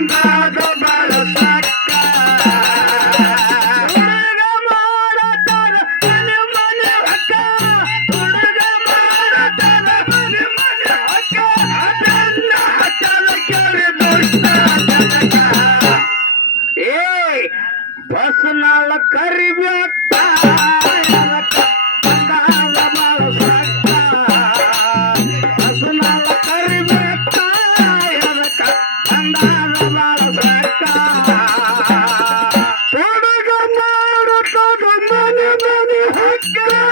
and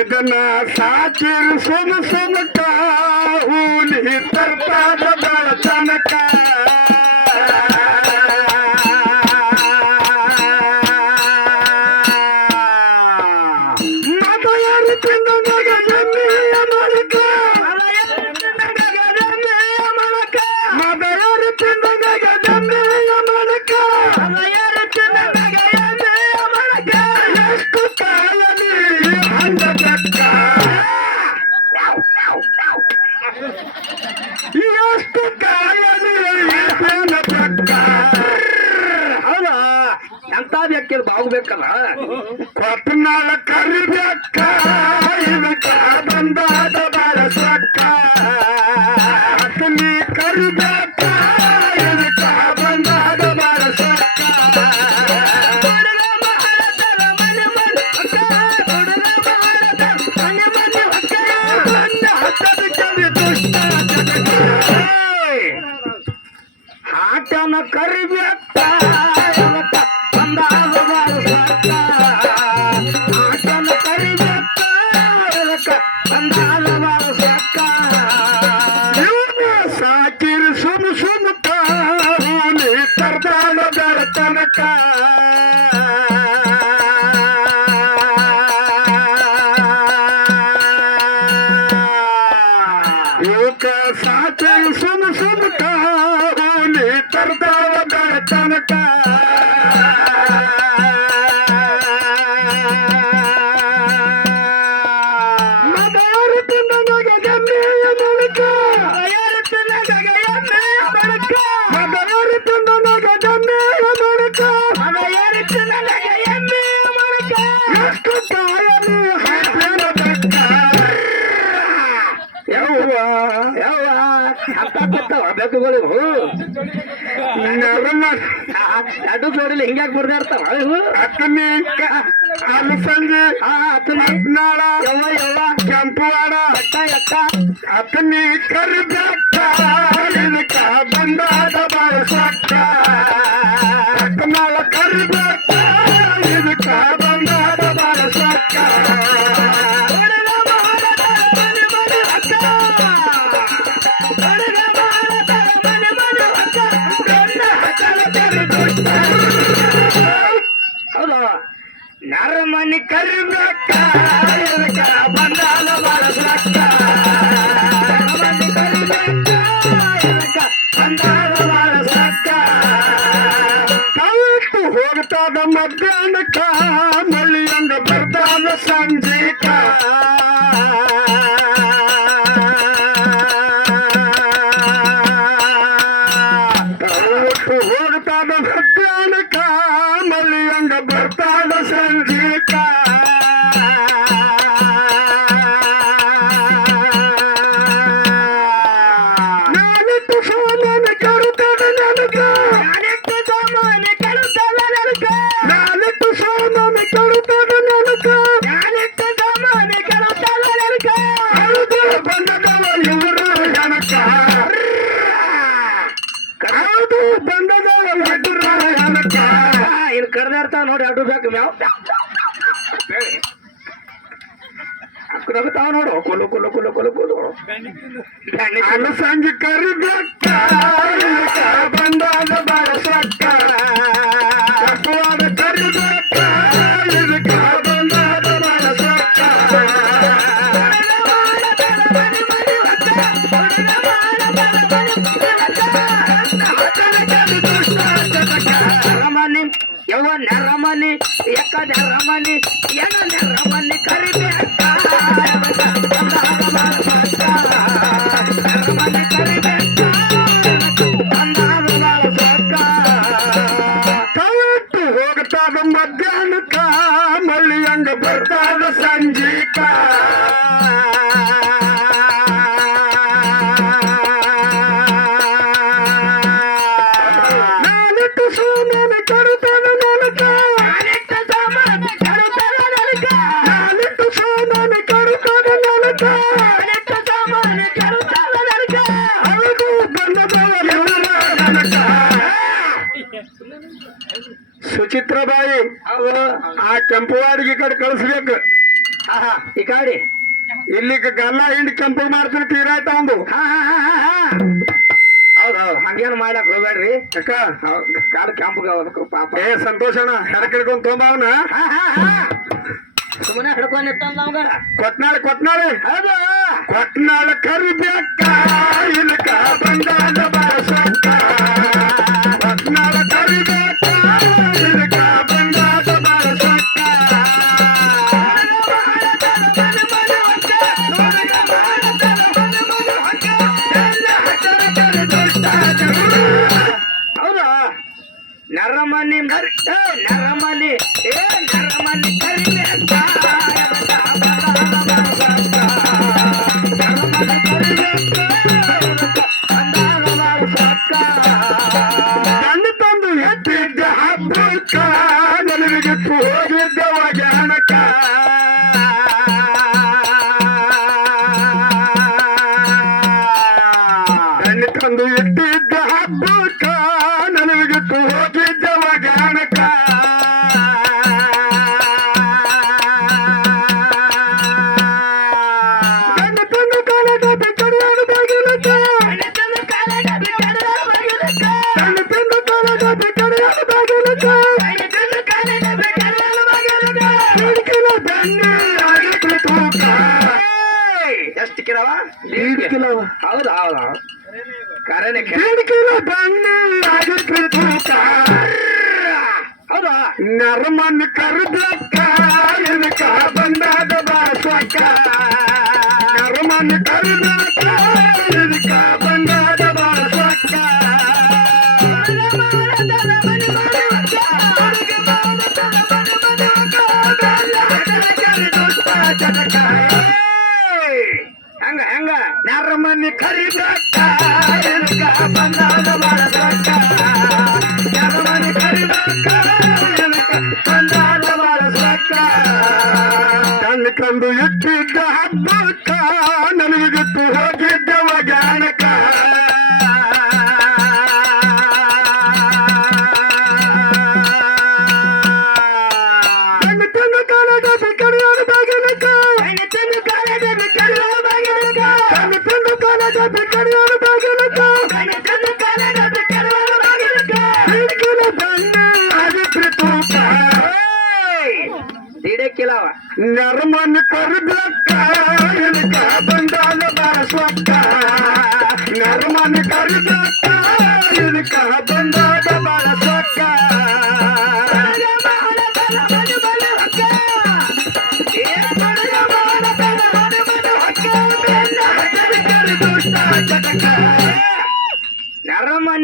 ಇದನ್ನ ಸಾಕಿರು ಸುಮ್ ಸುಮ್ಕ ಹೂಲಿ ತರ್ತಾದ ತನಕ. ಹಾಕಿದ್ ಬಾಗ್ಬೇಕಲ್ಲ ಕೊತ್ತನಾಳ ಕರಿಬೇಕ ಇವಕ್ಕ ಬಂದಾದ ಬಾಳ ಅದು ಹೂ ಅಡ್ಡು ನೋಡಿಲ್ಲ ಹಿಂಗ್ಯಾಕ್ ಬರ್ದೇ ಇರ್ತಾವ ಹತ್ತನೇ ಅಲಸಂಗಿ ಹದಿನಾಳ ಯಾವ ಯಾವ ಕೆಂಪುವಾಡ ಅಟ್ಟ ಅಟ್ಟ ಹತ್ತನೇ ಕರಿದಕ್ಕ ಬಂದಾದ ಬಳಸಕ್ಕ ಹದಿನಾಳ ಕರಿದ ಮಧ್ಯಾಹ್ನಕ್ಕ ಮಳ್ಳಿಯಂಗ ಬರ್ತಾನ ಸಂಜೀಕ ಕರೆದಾಡ್ತ ನೋಡಿ ಅಡ್ಡು ಬೇಕು ಮ್ಯಾವ್ ತಾವ ನೋಡು ಕೊಲು ಕೊಲು ಕೊಲು ಕೊಲು ಕೊಲು ಅಲಸಂಗಿ ಕರಿಬೇಕ ಬಂದಾದ ಬಳಸಕ್ಕ రమ్మని ఎక్కడ రమ్మని ఎన రమ్మని కరిపే అక్క. ಸುಚಿತ್ರಬಾಯಿ ಆ ಕೆಂಪುವಾಡಿಗೆ ಈ ಕಡೆ ಕಳಿಸ್ಬೇಕು. ಈ ಕಾಡಿ. ಇಲ್ಲಿ ಗಲ್ಲ ಹಿಂಡಿ ಕೆಂಪು ಮಾಡ್ತೀನಿ ತೀರಾಯ್ತ ಒಂದು? ಹೌದೌದು ಹಂಗೇನು ಮಾಡಕ್ ಹೋಗ್ಬೇಡ್ರಿ. ಅಕ್ಕ ಕಾಡು ಕೆಂಪು ಪಾಪ. ಏ ಸಂತೋಷಣ ಹೆಡಕ್ ಹಿಡ್ಕೊಂಡ್ ತೊಂಬವನ ಸುಮ್ಮನೆ ಹಿಡ್ಕೊಂಡು ನಿಂತಂದ ಅವಂಗ ಕೊಟ್ನಾಳೆ ಕೊಟ್ನಾಳೆ. ಹೌದು. ಕೊಟ್ನಾಳ ಕರಿಬೇಕ ಇಲ್ಕ ಬಂದಾದ ಬಾಸಕ್ಕ ದೀಡ್ ಕಿಲೋ ಬೆನ್ನಿ ಆಗಿತ್ತು ತೂಕ ಹೌದಾ? ನರಮನ್ ಕರ್ದಕ್ಕ ಎನಕ ಬಂದಾದ ಬಾಸಕ್ಕ ನರಮನ್ ಕರ್ದಕ್ಕ ಎನಕ ಬಂದಾದ ಬಾಸಕ್ಕ ಹಂಗ ಹಂಗ. ನರ್ಮನ್ ಕರಿಬೇಕ ಕಣ್ಣು ಕಂಡು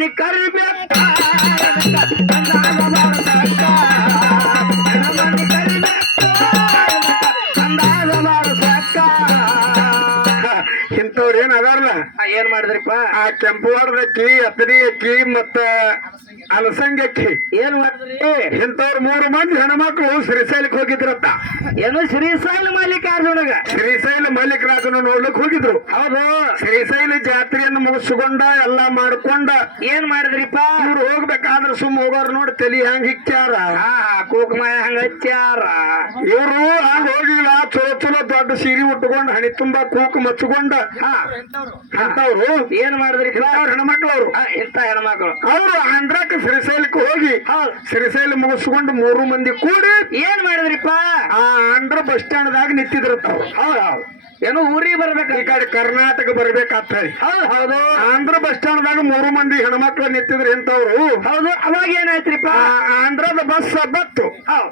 ಕರಿಬೇಕ. ಇಂಥವ್ರು ಏನ್ ಅದಾರಲ್ಲ? ಏನ್ ಮಾಡಿದ್ರಿಪ್ಪ? ಆ ಕೆಂಪು ಅಕ್ಕಿ ಅತ್ತರಿ ಅಕ್ಕಿ ಮತ್ತ ಅಲಸಂಗಿ ಅಕ್ಕಿ ಏನ್ ಮಾಡಿದ್ರಿ? ಇಂಥವ್ರ ಮೂರು ಮಂದಿ ಹೆಣ್ಮಕ್ಳು ಶ್ರೀಶೈಲಕ್ಕೆ ಹೋಗಿದ್ರತ್ತ ಏನು ಶ್ರೀಶೈಲ ಮಲ್ಲಿಕಾರ್ಜುನಗ? ಶ್ರೀಶೈಲ ಮಲ್ಲಿಕರಾಜನ ನೋಡ್ಲಿಕ್ ಹೋಗಿದ್ರು. ಹೌದು. ಶ್ರೀಶೈಲ ಜಾತ್ರೆಯನ್ನು ಮುಗಿಸ್ಕೊಂಡ ಎಲ್ಲಾ ಮಾಡ್ಕೊಂಡ. ಏನ್ ಮಾಡಿದ್ರಿಪ್ಪ? ಇವ್ರು ಹೋಗ್ಬೇಕಾದ್ರ ಸುಮ್ ಹೋಗೋರ್ ನೋಡಿ ತಲಿ ಹಂಗ ಹಿಕ್ಕ್ಯಾರ. ಹಾ ಕುಕುಮ ಹಂಗ ಹಚ್ಚಾರ ಇವ್ರು ಹಂಗ ಹೋಗಿಲ್ಲ ಚಲೋ ಚಲೋ ದೊಡ್ಡ ಸೀರೆ ಉಟ್ಕೊಂಡು ಹಣಿ ತುಂಬಾ ಕೂಕ್ ಮಚ್ಕೊಂಡ. ಅಂತವ್ರು ಏನ್ ಮಾಡಿದ್ರಿ ಹೆಣ್ಮಕ್ಳು ಅವ್ರು ಇಂಥ ಹೆಣ್ಮಕ್ಳು. ಅವರು ಆಂಧ್ರಕ್ಕೆ ಶ್ರೀಶೈಲಕ್ಕೆ ಹೋಗಿ ಶ್ರೀಶೈಲ ಮುಗಿಸ್ಕೊಂಡು ಮೂರು ಮಂದಿ ಕೂಡಿ ಏನ್ ಮಾಡಿದ್ರಿಪ್ಪ? ಆ ಆಂಧ್ರ ಬಸ್ ಸ್ಟ್ಯಾಂಡ್ ದಾಗ ನಿಂತಿದ್ರತ್ತ ಅವ್ರು ಹೌದ್ ಹೌದ್. ಏನೋ ಊರಿಗೆ ಬರ್ಬೇಕು. ಈ ಕಡೆ ಕರ್ನಾಟಕ ಬರ್ಬೇಕಾಗ್ತ ಹೇಳಿ. ಹೌದ್ ಹೌದು. ಆಂಧ್ರ ಬಸ್ ಸ್ಟ್ಯಾಂಡ್ ದಾಗ ಮೂರು ಮಂದಿ ಹೆಣ್ಮಕ್ಳು ನಿಂತಿದ್ರು ಇಂಥವ್ರು. ಹೌದು ಅವಾಗ ಏನಾಯ್ತ್ರಿಪ್ಪ ಆ ಆಂಧ್ರದ ಬಸ್ ಬತ್ತು ಹೌದು.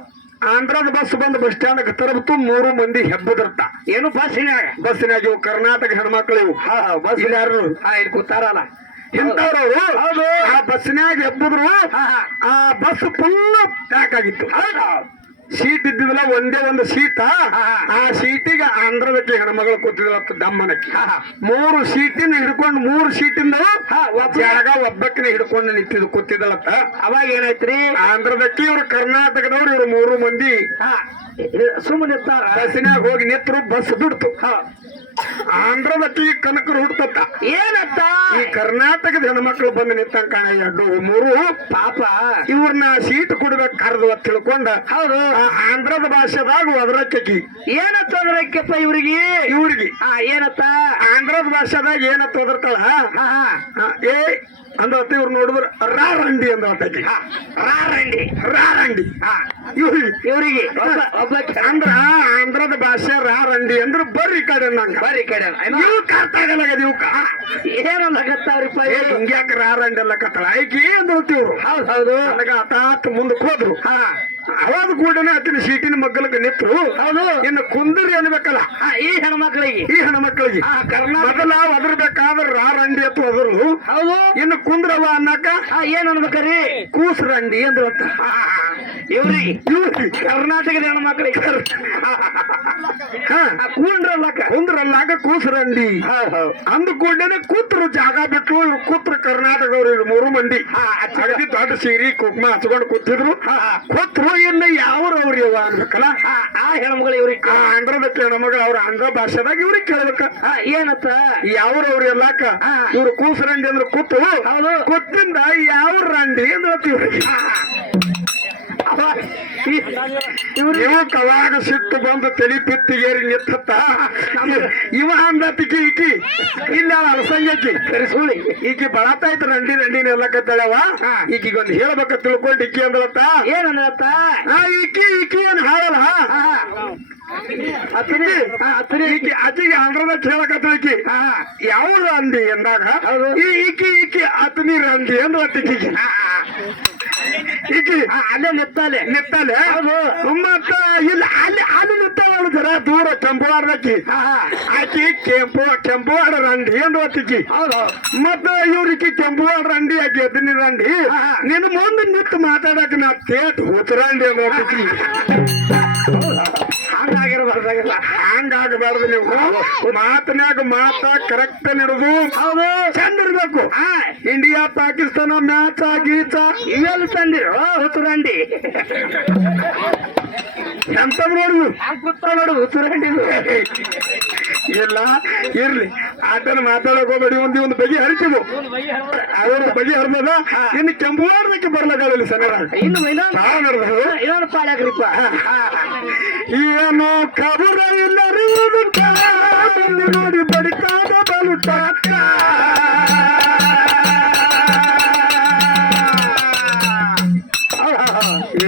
ಆಂಧ್ರದ ಬಸ್ ಬಂದು ಬಸ್ ಸ್ಟ್ಯಾಂಡ್ ತರಬತ್ತು ಮೂರು ಮಂದಿ ಹೆಬ್ಬದ್ರತ್ತ ಏನು ಬಸ್ಸಿನಾಗ ಬಸ್ಸಿನಾಗ ಇವು ಕರ್ನಾಟಕ ಹೆಣ್ಮಕ್ಳು ಇವು. ಹಾ ಬಸ್ ಯಾರು ಹಾ ಇಲ್ಲಿ ಕೂತಾರಲ್ಲ. ಇಂಥವ್ರವ್ರು. ಆ ಬಸ್ನಾಗ ಎಬ್ಬಿದ್ರು ಆ ಬಸ್ ಫುಲ್ ಪ್ಯಾಕ್ ಆಗಿತ್ತು. ಸೀಟ್ ಇದ್ದಿದ್ದಿಲ್ಲ ಒಂದೇ ಒಂದು ಸೀಟ. ಆ ಸೀಟಿಗೆ ಆಂಧ್ರದಕ್ಕೆ ಹೆಣ್ಮಗಳು ಕೂತಿದ್ಲತ್ತ ದಮ್ಮನಕ್ಕೆ. ಮೂರು ಸೀಟಿನ ಹಿಡ್ಕೊಂಡು ಮೂರು ಸೀಟಿಂದ ಜಾಗ ಒಬ್ಬಕ್ಕಿನ ಹಿಡ್ಕೊಂಡು ನಿಂತಿದ್ ಕೂತಿದ್ದಳತ್ತ ಅವಾಗ ಏನಾಯ್ತ್ರಿ? ಆಂಧ್ರದಕ್ಕೆ ಇವ್ರು ಕರ್ನಾಟಕದವ್ರು ಇವ್ರು ಮೂರು ಮಂದಿ. ಸುಮ್ಮನೆ ಬಸ್ನಾಗ ಬಸ್ಸಿನಾಗ ಹೋಗಿ ನಿಂತರು ಬಸ್ ಬಿಡ್ತು. ಹಾ ಆಂಧ್ರದಕ್ಕೆ ಕನಕರು ಹುಡ್ತತ್ತ ಏನತ್ತ? ಈ ಕರ್ನಾಟಕದ ಹೆಣ್ಮಕ್ಳು ಬಂದು ನಿಂತಂಗ ಕಾಣ ಎರಡು ಮೂರು ಪಾಪ. ಇವ್ರನ್ನ ಸೀಟ್ ಕೊಡ್ಬೇಕು ಕರೆದು ಅಂತ ತಿಳ್ಕೊಂಡ ಹೌದು. ಆ ಆಂಧ್ರದ ಭಾಷೆದಾಗ ಒದರಕ್ಕಿ ಏನತ್ತ ಒದರಕ್ಕಪ್ಪ ಇವ್ರಿಗೆ? ಇವ್ರಿಗೆ. ಏನತ್ತ? ಆಂಧ್ರದ ಭಾಷೆದಾಗ ಏನತ್ತ ಒದರ್ತಾಳ ಏ ಅಂದವತ್ತ ಇವ್ರು ನೋಡಿದ್ರೆ ರಾರಂಡಿ ಅಂಡಿ ರಾರಂಡಿ ಅಂಡಿ ರಾರ್ ಅಂಡಿ ಇವರಿಗೆ ಅಂದ್ರ ಆಂಧ್ರದ ಭಾಷೆ ರಾರಂಡಿ ಅಂದ್ರೆ ಬರ್ರಿ ಕಡೆ ನಂಗೆ. ಬರ್ರಿ ಕಡೆ ಏನೋ ಇವ್ ಅರ್ಥ ಆಗಲ್ಲ ಇವಕ್ಕ ಏನಲ್ಲಕತ್ತಾವ್ರಿಪ್ಪ ಏ ಹಿಂಗ್ಯಾಕ ರಾರಂಡಿ ಅಲ್ಲ ಕತ್ತಲ ಆಯ್ಕೆ ಅಂದ್ರ ಇವ್ರು. ಹೌದು ಹೌದು. ನನಗ ಮುಂದಕ್ಕೆ ಹೋದ್ರು. ಹಾ. ಅವಾಗ ಕೂಡನೆ ಆತನ ಸೀಟಿನ ಮಗ್ಗಲಕ್ಕೆ ನಿಂತ್ರು ಹೌದು. ಇನ್ನು ಕುಂದರಿ ಅನ್ಬೇಕಲ್ಲ. ಈ ಹೆಣ್ಮಕ್ಳಿಗೆ. ಈ ಹೆಣ್ಮಕ್ಳಿಗೆ. ಮೊದಲ ಒದರ್ಬೇಕಾದ್ರ ರಾರಂಡಿ ಅಂತ ಒದರು ಹೌದು. ಇನ್ನು ಕುಂದ್ರವ ಅನ್ನಕ ಆ ಏನ್ ಅನ್ಬೇಕ್ರಿ? ಕೂಸ್ ರಂಡಿ ಹಾ, ಇವ್ರಿ ಇವ್ರಿ ಕರ್ನಾಟಕದ ಹೆಣ್ಣು ಆ ಕೂಂಡ್ರಲ್ಲಕ್ಕ. ಕುಂದ್ರಲ್ಲಾಗ ಕೂಸ್ರಂಡಿ ಅಂದ ಕೂಡನೆ ಕೂತ್ರು ಜಾಗ ಬಿಟ್ಟು ಇವ್ರು ಕೂತ್ರು ಕರ್ನಾಟಕದವ್ರು ಇವ್ರು ಮೂರು ಮಂದಿ. ಅಗದಿ ದೊಡ್ಡ ಸೀರಿ ಕುಕ್ಮ ಹಚ್ಕೊಂಡು ಕೂತಿದ್ರು. ಕೂತ್ರು ಇನ್ನ ಕೂತ್ರು ಇನ್ನು ಅವ ಅನ್ಬೇಕಲ್ಲ ಆ ಹೆಣ್ಮಗಳು ಇವ್ರಿಗೆ ಆಂಧ್ರದ ಹೆಣ್ಮಗಳು ಅವ್ರ ಆಂಧ್ರ ಭಾಷೆದಾಗ ಇವ್ರಿಗೆ ಕೇಳ್ಬೇಕ. ಏನತ್ತ? ಯಾವ್ರು ಅವ್ರಿ ಅಲ್ಲಾಕ ಇವ್ರು ಕೂಸರಂಡಿ ಅಂದ್ರೆ ಕೂತು. ಕೂತಿಂದ ಯಾವ ರಂಡಿ ಅಂದ್ರೆ ಇವ್ರು ಕವಾಗ ಸಿಟ್ಟು ಬಂದು ತಲಿ ಪಿತ್ತಿಗೇರಿ ನಿತ್ತ ಇವ ಅಂದತಿಕಿ ಈಕಿ. ಇಲ್ಲ ಅಲಸಂಗಕಿ ಕರೆಸುಳಿ ಈಕಿ ಬಳತಾಯ್ತು ರಂಡಿ ರಂಡಿನ ಎಲ್ಲ ಕತ್ತಳವ ಒಂದು ಹೇಳ್ಬೇಕ ತಿಳ್ಕೊಂಡು ಇಕ್ಕಿ ಅಂದ್ರತ್ತ ಏನಂದ್ರತ್ತ ಆ ಈಕಿ ಈಕಿ ಏನ್ ಹಾಳಲ್ಲ. ಹಾ ಹತ್ತಿರಿ ಈಕಿ ಆಕಿಗೆ ಆಂಧ್ರದ ಕೇಳಕತ್ತ ಈಕಿ. ಹಾ ಯಾವ್ದು ಅಂದಿ ಎಂದಾಗ. ಈ ಈಕಿ ಈಕಿ ಅತನಿ ರಂಡಿ ಅಂದ್ರ ಹಾ. ಈಕಿ ಅಲ್ಲೇ ನಿತ್ತಲೆ ನಿತ್ತಾಲೆ. ಮತ್ತ ಇಲ್ಲ ಅಲ್ಲಿ ಅಲ್ಲಿ ನಿತ್ತಾಳು ಜರ ದೂರ ಕೆಂಪುವಾಡದಕ್ಕಿ. ಆಕಿ ಕೆಂಪು ಕೆಂಪುವಾಡ ರಂಡಿ ಅಂದ್ರೆ ಅತ್ತಿಕಿ ಮತ್ತೆ ಇವ್ರಿಗೆ ಆಡ ರಂಡಿ ಆಕಿ ಅತನಿ ರಂಡಿ. ನಿನ್ನ ಮುಂದೆ ನಿಂತು ಮಾತಾಡಕ್ ನಾ ತೇಟ್ ಹುತ್ತರಂಡಿ ಅಂದ್ರ ಅತ್ತಿಕಿ ಹಂಗಾಗಿರ್ಬಾರ್ದಾಗಿಲ್ಲ ಹಂಗಾಗಬಾರ್ದು ನೀವು. ಮಾತನ್ಯಾಗ ಮಾತ ಕರೆಕ್ಟ್ ನಿಡುದು ಹೌದು. ಚಂದ ಇರ್ಬೇಕು. ಇಂಡಿಯಾ ಪಾಕಿಸ್ತಾನ ಮ್ಯಾಚ್ ಗೀಚ ಇವೆಲ್ಲ ತಂದಿರು ಹುತ್ತುರಂಡಿ ಎಂತ ನೋಡುದು ಹಂಗ್ ಕೂತ ನೋಡು ಹುತ್ತುರಂಡಿದು ಇಲ್ಲ ಇರ್ಲಿ. ಆಟನ ಮಾತಾಡಕ್ ಹೋಗ್ಬೇಡಿ ಒಂದು ಒಂದು ಬಗೆ ಹರಿತೀವು ಅವ್ರ ಬಗೆ ಹರಿದ ಇನ್ನು ಕೆಂಪುವಾಡದಕ್ಕೆ ಬರ್ಲಾಗಲ್ಲ ಸರ್ ಇನ್ನು ನಡೆದು ಪಾಳ್ಯಾಕ್ರಿಪ್ಪ ಏನು ಕಬರ ಇಲ್ಲ ರೀ ನೋಡಿ ಬಡಿತಾದ ಬಲುಟ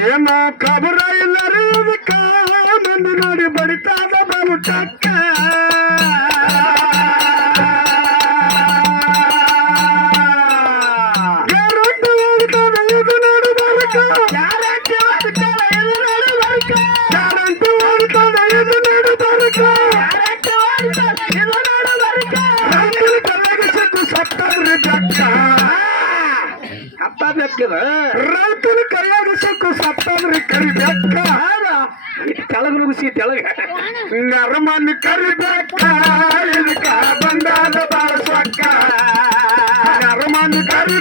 ಏನು ಕಬರ ಇಲ್ಲ ರೀ ಮಂದಿ ನೋಡಿ ಬಡಿತಾದ ಬಲುಟಕ್ಕ ಗ್ಯಾರಂಟಿ ಹೇಳ್ತಾನೆ ರೈತನ ಕೈಯಾಗ ಸಿಕ್ಕು ಸತ್ತಂದ್ರೆ ಕರಿ ಬೆಕ್ಕ ತೆಳಗ್ ನುಗ್ಸಿ ತೆಳಗ ನರಮನ್ ಕರಿ ಬೆಕ್ಕ ಇದಕ್ಕ ಬಂದಾದ ಬಾಳ ಸೊಕ್ಕ ಕರಿ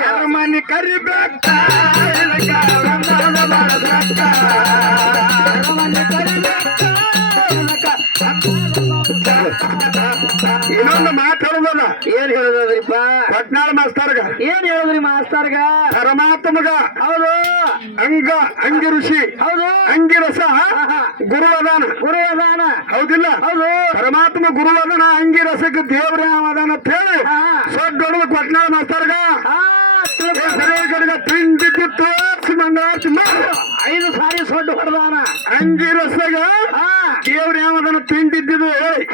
ನರಮನ್ ಕರಿಬೇಕ ಇನ್ನೊಂದು ಮಾತಾಡೋದಲ್ಲ ಏನ್ ಹೇಳೋದ್ರಿಪ್ಪ ಏನ್ ಹೇಳಿದ್ರಿ ಮಾಸ್ತರ್ಗ ಪರಮಾತ್ಮಗ. ಹೌದು. ಅಂಗ ಅಂಗಿ ಋಷಿ. ಹೌದು. ಅಂಗಿರಸ. ಗುರು ಅದಾನ. ಗುರು ಅದಾನ. ಹೌದಿಲ್ಲ? ಹೌದು. ಪರಮಾತ್ಮ ಗುರು ಅದಾನ ಅಂಗಿರಸಕ್ಕೆ ದೇವ್ರ ಅದಾನ ಅಂತ ಹೇಳಿ. ಸೊಡ್ಡೊಡದು ಪಟ್ನಾಳ್ ಮಾಸ್ತರ್ಗ ಆ, ತಿಳ್ಕೊ. ಸರಿ ತಿಂಡಿ ತೋರ್ಸಿ ಮಂಗಳಾರತಿ ಮಾಡು. ಐದು ಸಾರಿ ಸೊಡ್ಡು ಹೊಡೆದಾನ ಅಂಗಿರಸಗ ಆ, ದೇವ್ರ ಯಾವದನ ತಿಂಡಿದ್ದಿದ್ದು ಹೇಳಿ.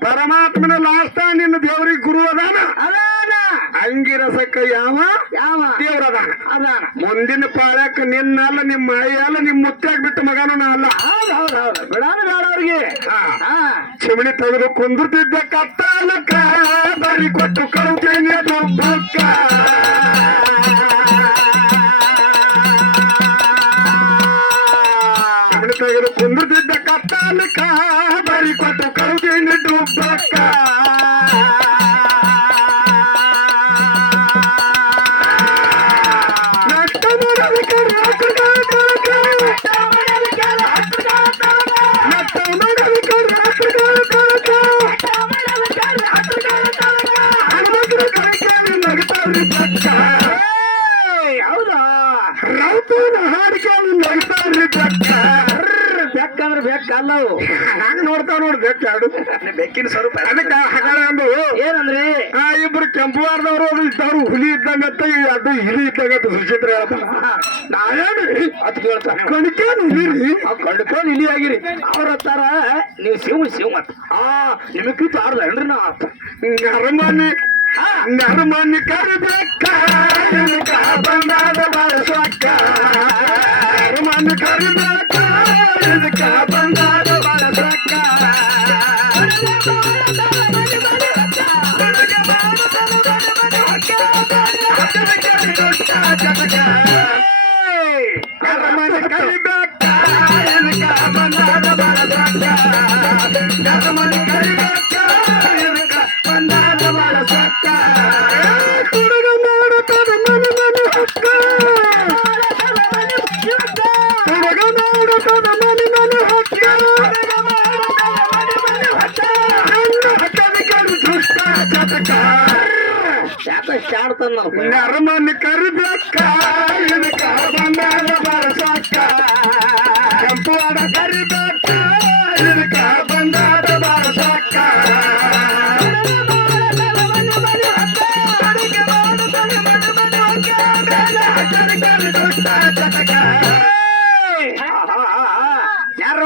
ಪರಮಾತ್ಮನ ಲಾಸ್ಟ ನಿನ್ನ ದೇವ್ರಿಗೆ ಗುರು ಅದಾನ. ಅದಾನ ಅಂಗಿರಸಕ್ಕ ಯಾವ? ಯಾವ? ದೇವ್ರ ಅದಾನ. ಮುಂದಿನ ಪಾಳ್ಯಕ್ಕ ನಿನ್ನಲ್ಲ ನಿಮ್ಮ ಅಲ್ಲ ನಿಮ್ಮ ಮುತ್ತಾಗ ಬಿಟ್ಟು ಮಗನೂ ನಾ ಅಲ್ಲ. ಹೌದು ಹೌದು ಹೌದು. ಬಿಡಾನ ಬೇಡ ಅವ್ರಿಗೆ ಚಿಮಣಿ ತೆಗೆದು ಕುಂದಿರ್ತಿದ್ದ ಕತ್ತಾಲಕ್ಕ ಬರಿ ಕೊಟ್ಟು ಕರುತ್ತೇನೆ ದುಬ್ಬಕ್ಕ. ಚಿಮಣಿ ತೆಗೆದು ಕುಂದಿರ್ತಿದ್ದ ಕತ್ತಾಲಕ್ಕ ಬರಿ ಕೊಟ್ಟು ಕರುತ್ತೇನೆ ದುಬ್ಬಕ್ಕ. ಬೆಕ್ಕಿನ ಸ್ವರೂಪ. ಅದಕ್ಕೆ ಹಗಲ ಅಂದು ಏನಂದ್ರಿ? ಆ ಇಬ್ರು ಕೆಂಪುವಾರದವ್ರು ಅದು ಇದ್ದವ್ರು ಹುಲಿ ಇದ್ದಂಗತ್ತ ಅದು ಇಲಿ ಇದ್ದಂಗತ್ತ ಸುಚಿತ್ರ ಹೇಳ್ತಾರ ನಾವೇನ್ರಿ ಅದ್ ಕೇಳ್ತಾನೆ ಕಣಿಕೇನು ಇಲಿರಿ ಕಡ್ಕೊಂಡು ಇಲ್ಲಿ ಆಗಿರಿ. ಅವ್ರ ಹತ್ತಾರ ನೀವು ಶಿವ ಶಿವ ಮತ್ ಆ ನಿಮಗ್ ತಾರ್ದ ಏನ್ರಿ ನಾ ಆತ? ನರಮಾನಿ ನರಮನಿ ಕರಿಬೇಕ ಬಂದಾದ ಬಳಸಕ್ಕ. ನರಮಾನಿ ಕರಿಬೇಕ ನಿನಗ ಬಂದಾದ ನರಮನಿ ಕರಿಬೇಕ ನಿನಗ ಬಂದಾದ ಬಳಸಕ್ಕ ಚಟಕ.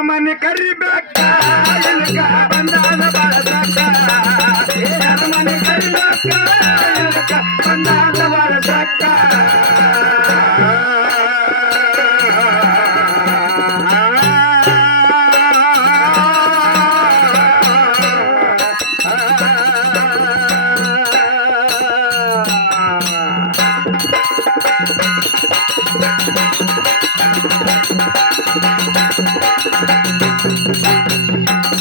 ಮನೆ ಕರಿಬೇಕ? ಬಂದಾನ ಬಾಳಸಕ ಯಾರ ಬಂದಾನ